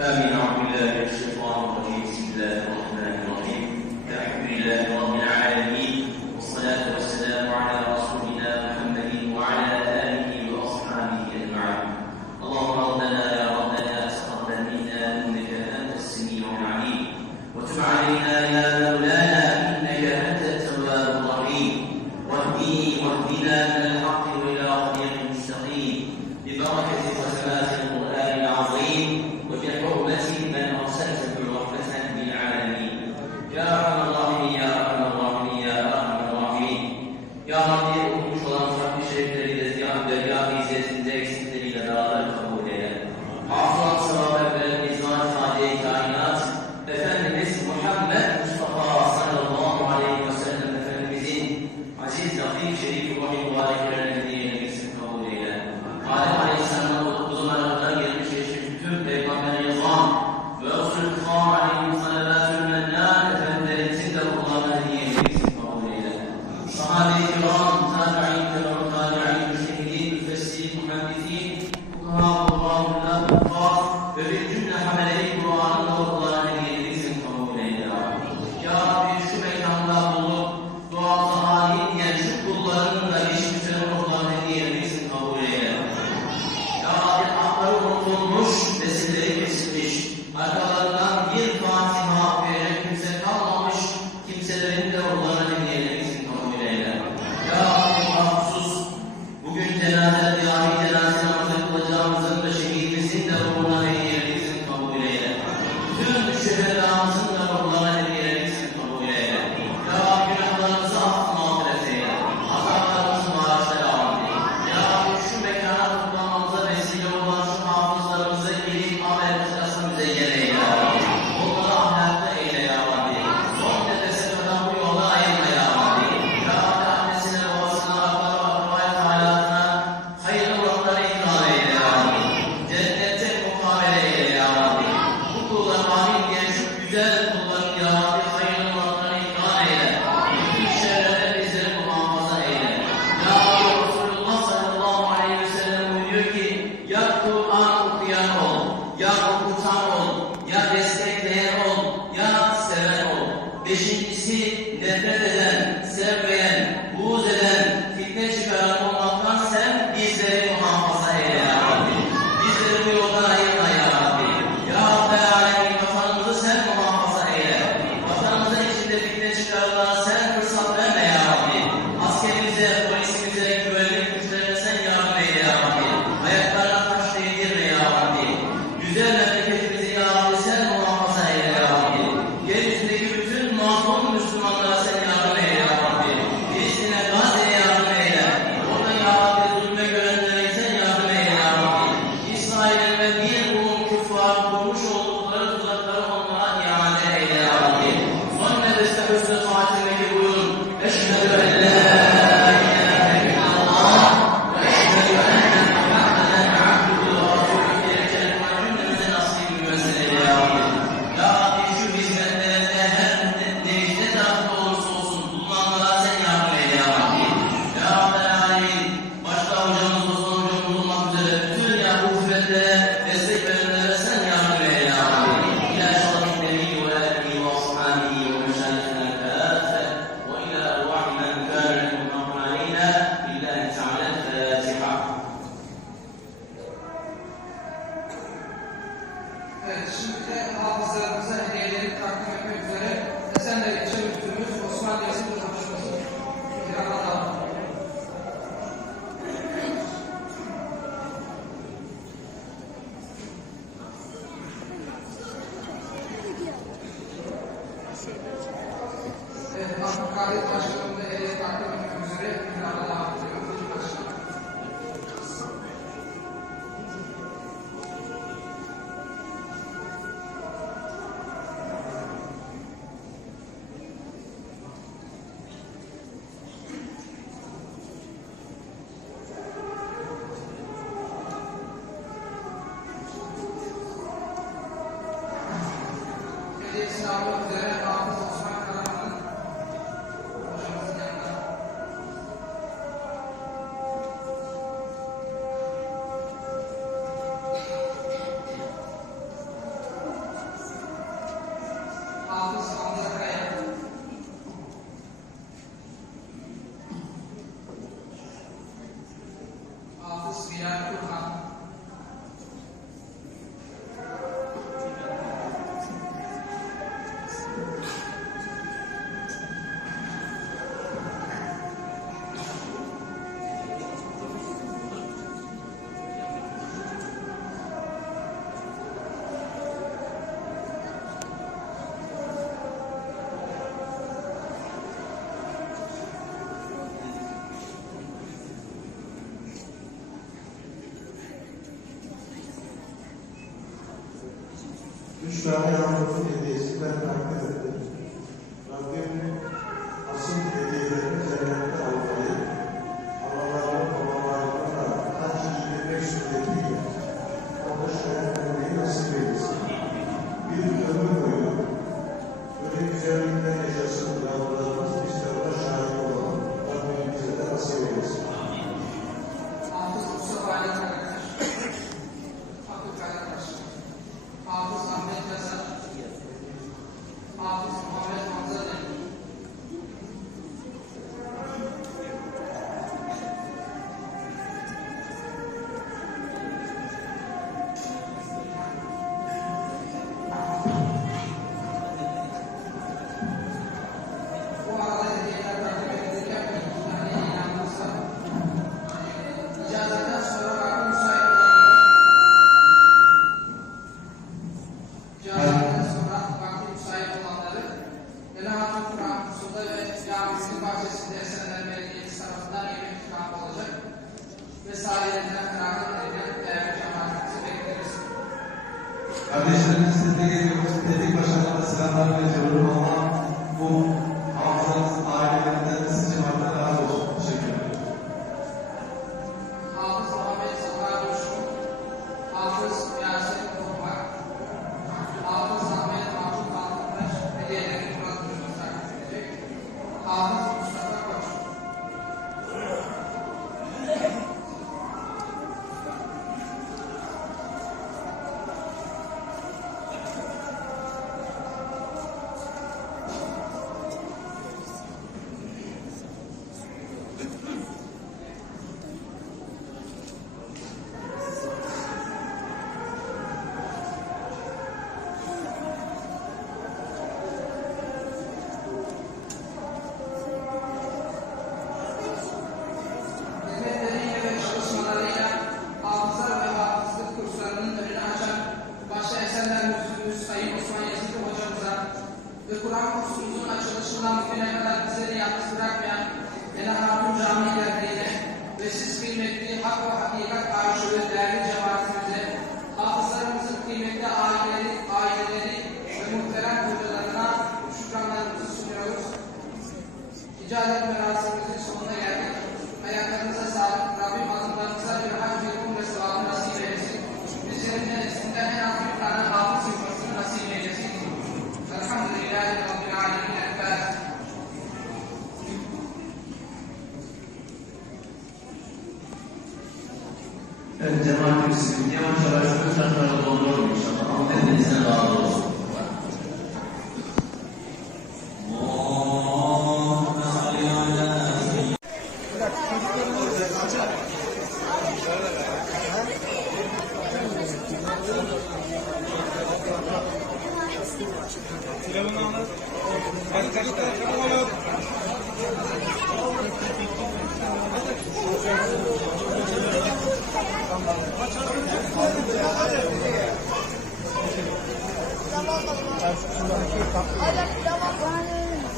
Amen. Yeah. चाहे हम उसके देश करना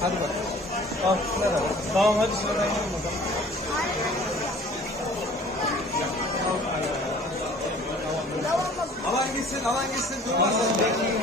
Hadi bak. Al şunlara bak. Tamam hadi şuradan yiyelim bakalım. Alan gitsin, alan gitsin. Durmasın. Bekleyin.